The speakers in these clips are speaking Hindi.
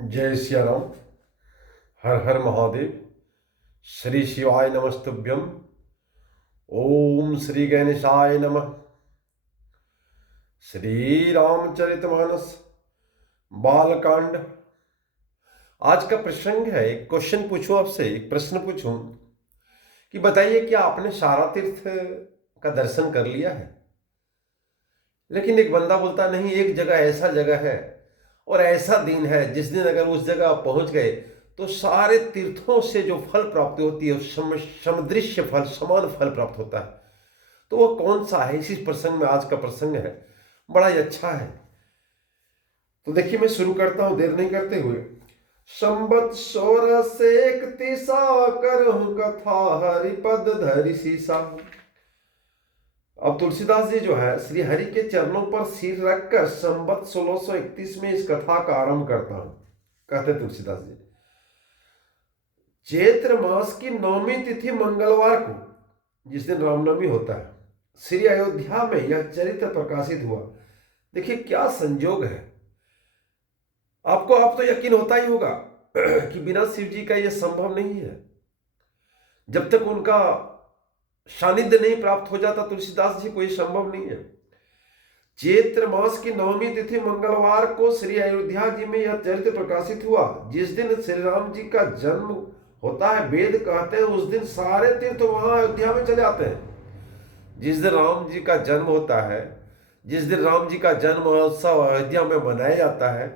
जय सिया राम। हर हर महादेव। श्री शिवाय नमस्तुभ्यम। ओम श्री गणेशाय नमः। श्री रामचरितमानस बालकांड। आज का प्रसंग है, एक क्वेश्चन पूछूं आपसे, एक प्रश्न पूछूं कि बताइए क्या आपने सारा तीर्थ का दर्शन कर लिया है? लेकिन एक बंदा बोलता नहीं, एक जगह ऐसा जगह है और ऐसा दिन है जिस दिन अगर उस जगह आप पहुंच गए तो सारे तीर्थों से जो फल प्राप्ति होती है समदृश्य फल, समान फल प्राप्त होता है। तो वह कौन सा है? इसी प्रसंग में आज का प्रसंग है, बड़ा ही अच्छा है। तो देखिए, मैं शुरू करता हूं देर नहीं करते हुए। संवत्सर सेक तिसा करहु कथा हरिपद धरि सीसा। अब तुलसीदास जी जो है श्री हरि के चरणों पर सिर रखकर संवत 1631 में इस कथा का आरंभ करता हूं। कहते तुलसीदास जी, चैत्र मास की 9वीं तिथि मंगलवार को, जिस दिन रामनवमी होता है, श्री अयोध्या में यह चरित्र प्रकाशित हुआ। देखिए क्या संजोग है। आपको अब तो यकीन होता ही होगा कि बिना शिव जी का यह संभव नहीं है। जब तक उनका सानिध्य नहीं प्राप्त हो जाता तुलसीदास जी को यह संभव नहीं है। चैत्र मास की 9वीं तिथि मंगलवार को श्री अयोध्या जी में यह चरित्र प्रकाशित हुआ। जिस दिन श्री राम जी का जन्म होता है, वेद कहते हैं उस दिन सारे तीर्थ वहां अयोध्या में चले आते हैं। जिस दिन राम जी का जन्म होता है, जिस दिन राम जी का जन्म महोत्सव अयोध्या में मनाया जाता है,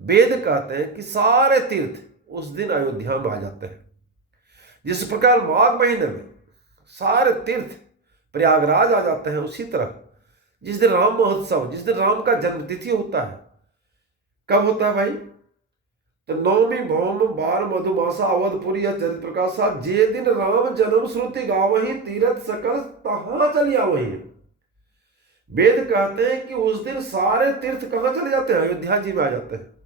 वेद कहते हैं कि सारे तीर्थ उस दिन अयोध्या में आ जाते हैं। जिस प्रकार माघ महीने में सारे तीर्थ प्रयागराज आ जाते हैं, उसी तरह जिस दिन राम महोत्सव, जिस दिन राम का जन्म तिथि होता है, कब होता है भाई? तो 9वीं भौम बार मधुमासा अवधपुरी या चरित्र प्रकाशा, जे दिन राम जन्म श्रुति गावही तीरथ सकल तहां चली आवही। वेद कहते हैं कि उस दिन सारे तीर्थ कहां चले जाते हैं? अयोध्या जी में आ जाते हैं।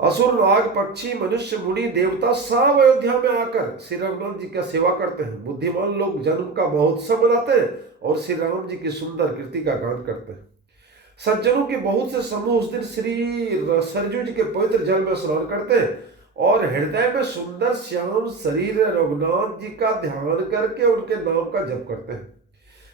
असुर नाग पक्षी मनुष्य मुनि देवता सब अयोध्या में आकर श्री रघुनाथ जी का सेवा करते हैं। बुद्धिमान लोग जन्म का महोत्सव मनाते हैं और श्री राम जी की सुंदर कीर्ति का गान करते हैं। सज्जनों के बहुत से समूह उस दिन श्री सरजू जी के पवित्र जल में स्नान करते हैं और हृदय में सुंदर श्याम शरीर रघुनाथ जी का ध्यान करके उनके नाम का जप करते हैं।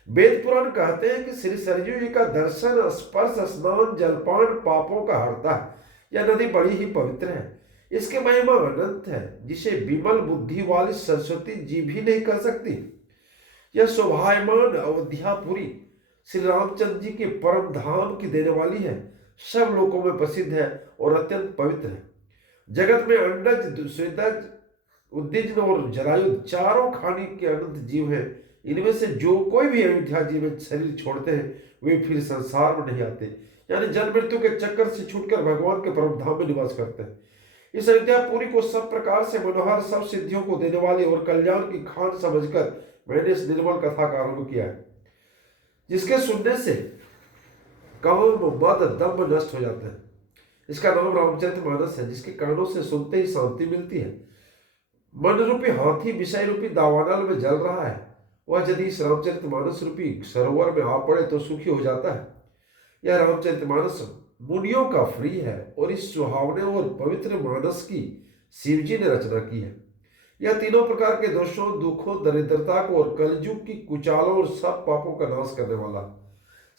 वेद पुराण कहते हैं कि श्री सरजू जी का दर्शन, स्पर्श, स्नान, जलपान पापों का हरता है। यह नदी बड़ी ही पवित्र है। इसके महिमा अनंत है, जिसे विमल बुद्धि वाली सरस्वती जी भी नहीं कर सकती। यह शोभायमान अयोध्यापुरी श्री रामचंद्र जी के परम धाम की देने वाली है। सब लोगों में प्रसिद्ध है और अत्यंत पवित्र है। जगत में अंडज, स्वेदज, उद्दिज और जरायुध चारों खानी के अनंत जीव हैं। इनमें से जो कोई भी अयोध्या जी में शरीर छोड़ते हैं वे फिर संसार में नहीं आते, यानी जन्म मृत्यु के चक्कर से छूटकर भगवान के परम धाम में निवास करते हैं। इस अयोध्यापुरी को सब प्रकार से मनोहर, सब सिद्धियों को देने वाली और कल्याण की खान समझकर मैंने इस निर्मल कथा का आरंभ किया है, जिसके सुनने से काम, मद, दम्भ नष्ट हो जाते हैं। इसका नाम रामचरितमानस है, जिसके कानों से सुनते ही शांति मिलती है। मन रूपी हाथी विषय रूपी दावानल में जल रहा है, वह यदि इस रामचरितमानस रूपी सरोवर में आ पड़े तो सुखी हो जाता है। यह रामचरितमानस मुनियों का प्रिय है और इस सुहावने और पवित्र मानस की शिवजी ने रचना की है। यह तीनों प्रकार के दोषों, दुखों, दरिद्रता को और कलयुग की कुचालों और सब पापों का नाश करने वाला।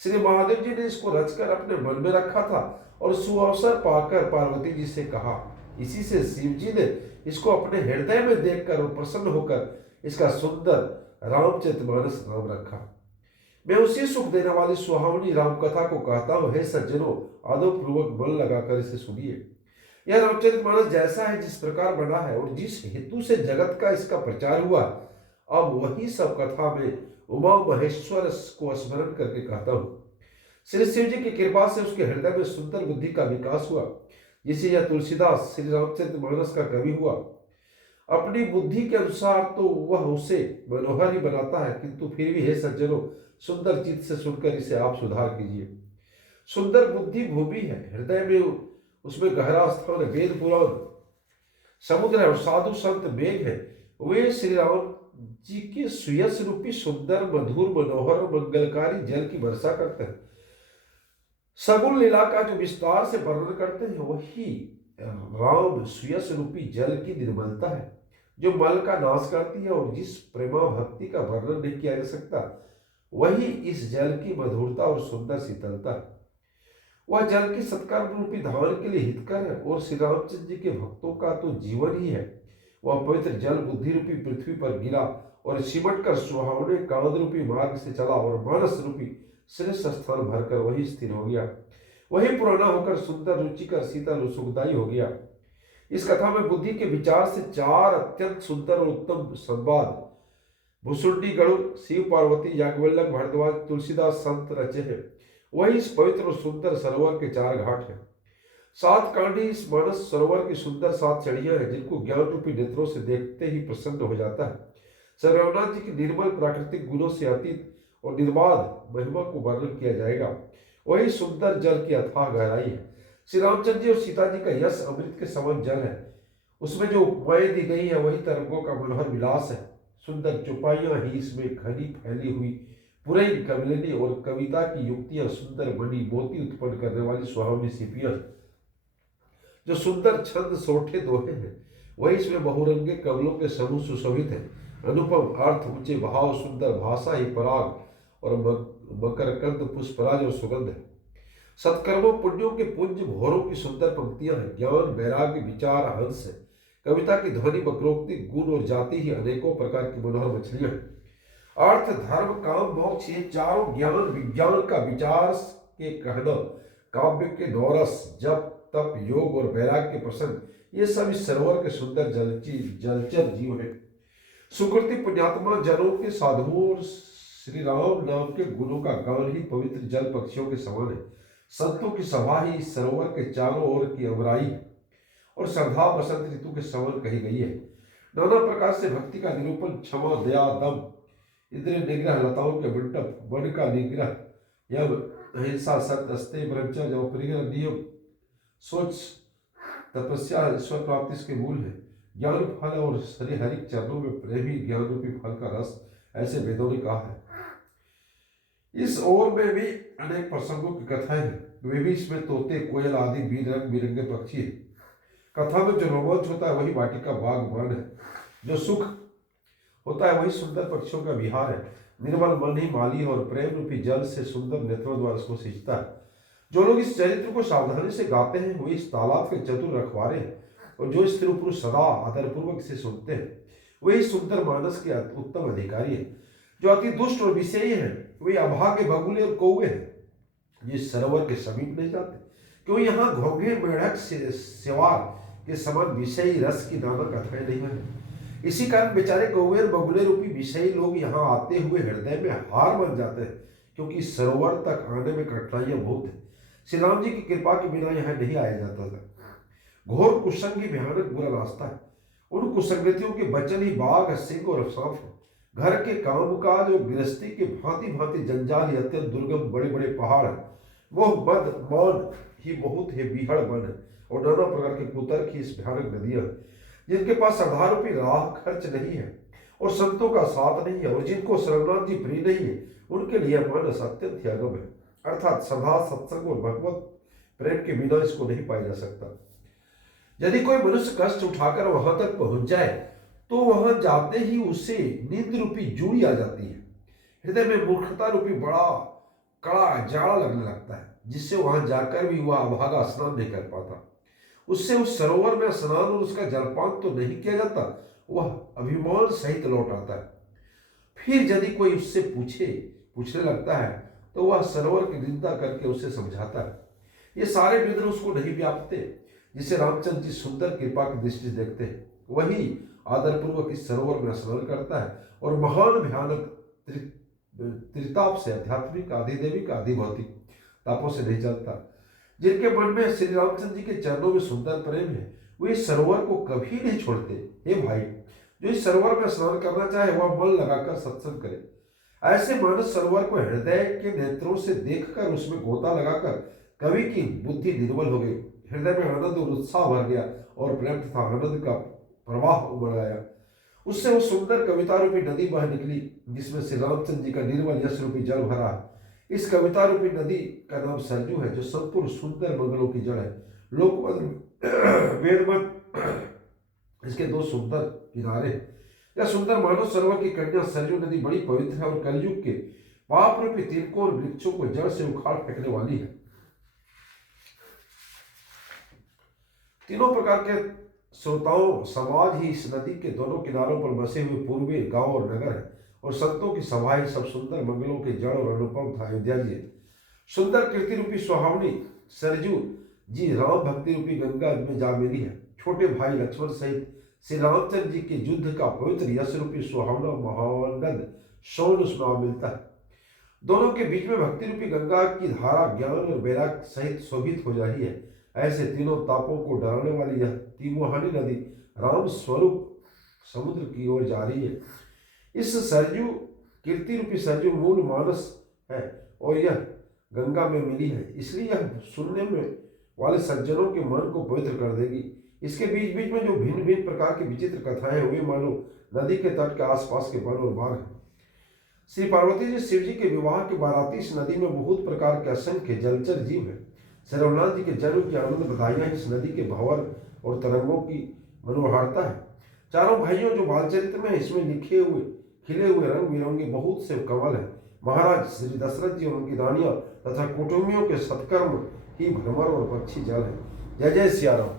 श्री महादेव जी ने इसको रचकर अपने मन में रखा था और सुअवसर पाकर पार्वती जी से कहा। इसी से शिव जी ने इसको अपने हृदय में देखकर और प्रसन्न होकर इसका सुंदर रामचरितमानस नाम रखा। मैं उसी सुख देने वाली सुहावनी राम कथा को कहता हूं। हे सज्जनों, आदरपूर्वक मन लगाकर इसे सुनिए। यह रामचरितमानस जैसा है, जिस प्रकार बना है और जिस हेतु से जगत का इसका प्रचार हुआ, अब वही सब कथा में उमा महेश्वर को स्मरण करके कहता हूं। श्री शिव जी की कृपा से उसके हृदय में सुंदर बुद्धि का विकास हुआ, जिसे यह तुलसीदास श्री रामचरितमानस का कवि हुआ। अपनी बुद्धि के अनुसार तो वह उसे मनोहर ही बनाता है, किंतु फिर भी हे सज्जनों, सुंदर चित्त से सुनकर इसे आप सुधार कीजिए। सुंदर बुद्धि भूमि है, हृदय में उसमें गहरा स्थान है। वेद पुराण समुद्र है और साधु संत मेघ है। वे श्री राम जी के सुयस रूपी सुंदर, मधुर, मनोहर और मंगलकारी जल की वर्षा करते हैं। सगुन लीला का जो विस्तार से वर्णन करते हैं वही राम सुयस रूपी जल की निर्मलता है, जो मल का नाश करती है, और जिस प्रेमा भक्ति का वर्णन नहीं किया जा सकता वही इस जल की मधुरता और सुंदर शीतलता है। वह जल के सत्कर्म रूपी धान के लिए हितकर है, और श्री रामचंद्र जी के भक्तों का तो जीवन ही है। वह पवित्र जल बुद्धि रूपी पृथ्वी पर गिरा और सिमट कर सुहावने कांद रूपी मार्ग से चला, और मानस रूपी श्रेष्ठ स्थान भरकर वही स्थिर हो गया। वही पुराना होकर सुंदर रुचिकर शीतल और सुखदायी हो गया। इस कथा में बुद्धि के विचार से चार अत्यंत सुंदर और उत्तम संवाद भुसुंडी गरुड़, शिव पार्वती, याज्ञवल्क्य, भारद्वाज, तुलसीदास संत रचे हैं। वही इस पवित्र और सुंदर सरोवर के चार घाट हैं। सात कांडी इस मानस सरोवर की सुंदर सात चढ़ियां हैं, जिनको ज्ञान रूपी नेत्रों से देखते ही प्रसन्न हो जाता है। श्री रघुनाथ जी की निर्मल प्राकृतिक गुणों से अतीत और निर्बाध महिमा को वर्णन किया जाएगा। वही सुंदर जल की अथाह गहराई है। श्री रामचंद्र जी और सीता जी का यश अमृत के समान जल है। उसमें जो उपमाएं दी गई है वही तरंगों का मनोहर विलास है। सुंदर चौपाइयां ही इसमें घनी फैली हुई पुरैन कमलिनी और कविता की युक्तियां, सुंदर मणि मोती उत्पन्न करने वाली सुहावनी सीपियां, जो सुंदर छंद सोठे दोहे हैं, वही इसमें बहुरंगे कमलों के समूह सुशोभित है। अनुपम अर्थ, ऊंचे भाव, सुंदर भाषा ही पराग और मकरकंद पुष्पराज और सुगंध है। सत्कर्मों पुण्यों के पुंज भोरों की सुंदर पंक्तियां हैं। ज्ञान वैराग्य विचार हंस है। कविता की ध्वनि वक्रोक्ति गुण और जाति ही अनेकों प्रकार की मनोहर मछलियां हैं। अर्थ धर्म काम मोक्ष ये चारों ज्ञान विज्ञान का विचार के कहना, काव्य के नौरस, जप तप योग और वैराग्य के प्रसंग, ये सब इस सरोवर के सुंदर जलचर जीव है। सुकृति पुण्यात्मा जनों के साधुओं और श्री राम नाम के गुणों का गान ही पवित्र जल पक्षियों के समान है। संतों की सभा ही इस सरोवर के चारों ओर की अमराई है, और श्रद्धा बसंत ऋतु के समान कही गई है। नाना प्रकार से भक्ति का निरूपण, क्षमा दया दम इंद्रिय निग्रह, लताओं के मंडप, मन का निग्रह, यम अहिंसा सत्य अस्तेय ब्रह्मचर्य और परिग्रह नियम, सोच तपस्या ईश्वर प्राप्ति इसके मूल है। ज्ञान फल और श्री हरि चरणों में प्रेमी ज्ञान रूपी फल का रस, ऐसे वेदों ने कहा है। इस ओर में भी अनेक प्रसंगों की कथाएं हैं। वे भी इसमें तोते कोयल आदि रंग बिरंगे पक्षी है। कथा में जो रोमांच होता है वही वाटिका बागवान है। जो सुख होता है वही सुंदर पक्षियों का विहार है। निर्मल मन ही माली और प्रेम रूपी जल से सुंदर नेत्रों द्वारा उसको सींचता है। जो लोग इस चरित्र को सावधानी से गाते हैं वो इस तालाब के चतुर रखवारे हैं, और जो स्त्री पुरुष सदा आदरपूर्वक से सुनते हैं वही सुंदर मानस के उत्तम अधिकारी है। जो अति दुष्ट और विषयी हैं वे अभागे बगुले और कौवे हैं, जो इस सरोवर के समीप नहीं जाते, क्यों यहाँ घोंघे मेढक सेवार के समान विषयी रस की नाना कथाएं नहीं है। इसी कारण बेचारे कौवे और बगुले रूपी विषयी लोग यहाँ आते हुए हृदय में हार मान जाते हैं, क्योंकि सरोवर तक आने में कठिनाइयां बहुत है। श्री राम जी की कृपा के बिना यहाँ नहीं आया जाता था। घोर कुसंगी भयानक बुरा रास्ता है। उन कुसंगतियों के बचन ही बाघ, सिंह और सांप है। घर के काम काज और गृहस्थी के भांति भांति जंजाल ही अत्यंत दुर्गम बड़े बड़े पहाड़ है। मोह मद मौन ही बहुत है बीहड़ बन है, और नाना प्रकार के कुतर्क ही इस भयानक नदियां हैं, जिनके पास श्रद्धा रूपी राह खर्च नहीं है और संतों का साथ नहीं है, और जिनको रघुनाथ जी प्रिय नहीं है उनके लिए मानस अत्यंत अगम है। अर्थात श्रद्धा सत्संग और भगवत प्रेम के बिना इसको नहीं पाया जा सकता। यदि कोई मनुष्य कष्ट उठाकर वहां तक पहुंच जाए तो वहां जाते ही उसे नींद रूपी जूड़ी आ जाती है। हृदय में मूर्खता रूपी बड़ा कड़ा जाड़ा लगने लगता है, जिससे वहां जाकर भी वह अभागा स्नान नहीं कर पाता। उससे उस सरोवर में स्नान और उसका जलपान तो नहीं किया जाता, वह अभिमान सहित लौट आता है। फिर यदि कोई उससे पूछने लगता है तो वह सरोवर की निंदा करके उसे समझाता है। ये सारे वेदन उसको नहीं व्यापते, जिसे रामचंद्र जी सुंदर कृपा की दृष्टि से देखते हैं। वही आदरपूर्वक इस सरोवर में स्नान करता है और महान भयानक त्रिताप से आध्यात्मिक आधिदेविक आदि भौतिक तापों से नहीं चलता। जिनके मन में श्री रामचंद्र जी के चरणों में सुंदर प्रेम है वो इस सरोवर को कभी नहीं छोड़ते। हे भाई, जो इस सरोवर में स्नान करना चाहे वह मन लगाकर सत्संग करे। ऐसे मानस सरोवर को हृदय के नेत्रों से देखकर उसमें गोता लगाकर कवि की बुद्धि निर्मल हो गई। हृदय में आनंद और उत्साह भर गया और प्रेम तथा आनंद का प्रवाह उमड़ आया। उससे वो सुंदर कविता रूपी नदी बह निकली, जिसमें श्री रामचंद्र जी का निर्मल यश रूपी जल भरा है। इस कविता रूपी नदी का नाम सरजू है, जो संपूर्ण सुंदर मंगलों की जड़ है। लोकमत वेदमत इसके दो सुंदर किनारे हैं। यह सुंदर मानव सरोवर की कन्या सरजू नदी बड़ी पवित्र है और कलयुग के पाप रूपी तिनकों और वृक्षों को जड़ से उखाड़ फेंकने वाली है। तीनों प्रकार के श्रोताओं समाज ही इस नदी के दोनों किनारों पर बसे हुए पूर्वी गांव और नगर है, और संतों की सभाएं सब सुंदर मंगलों के जड़ और अनुपम था। अयोध्या जी सुंदर कीर्ति रूपी सुहावनी सरजू जी राम भक्ति रूपी गंगा में जा मिली है। छोटे भाई लक्ष्मण सहित श्री रामचंद्र जी के युद्ध का पवित्र यश रूपी सुहावना महानंद सौन उसमें मिलता है। दोनों के बीच में भक्ति रूपी गंगा की धारा ज्ञान और वैराग्य सहित शोभित हो रही है। ऐसे तीनों तापों को डराने वाली यह तिमुहानी नदी राम स्वरूप समुद्र की ओर जा रही है। इस सरजू कीर्ति रूपी सरजू मूल मानस है और यह गंगा में मिली है, इसलिए यह सुनने में वाले सज्जनों के मन को पवित्र कर देगी। इसके बीच बीच में जो भिन्न भिन्न प्रकार की विचित्र कथाएं वे मानो नदी के तट के आसपास के वन और बाग हैं। श्री पार्वती जी शिव जी के विवाह के बाराती इस नदी में बहुत प्रकार के असंख्य जलचर जीव हैं। श्री रघुनाथ जी के जन्म की आनंद बधाइयां इस नदी के भंवर और तरंगों की मनोहारता है। चारों भाइयों जो बाल चरित्र में इसमें लिखे हुए खिले हुए रंग बिरंगे बहुत से कमल है। महाराज श्री दशरथ जी और उनकी रानियां तथा कुटुंबियों के सत्कर्म ही भ्रमर और पक्षी जल है। जय जय सिया राम।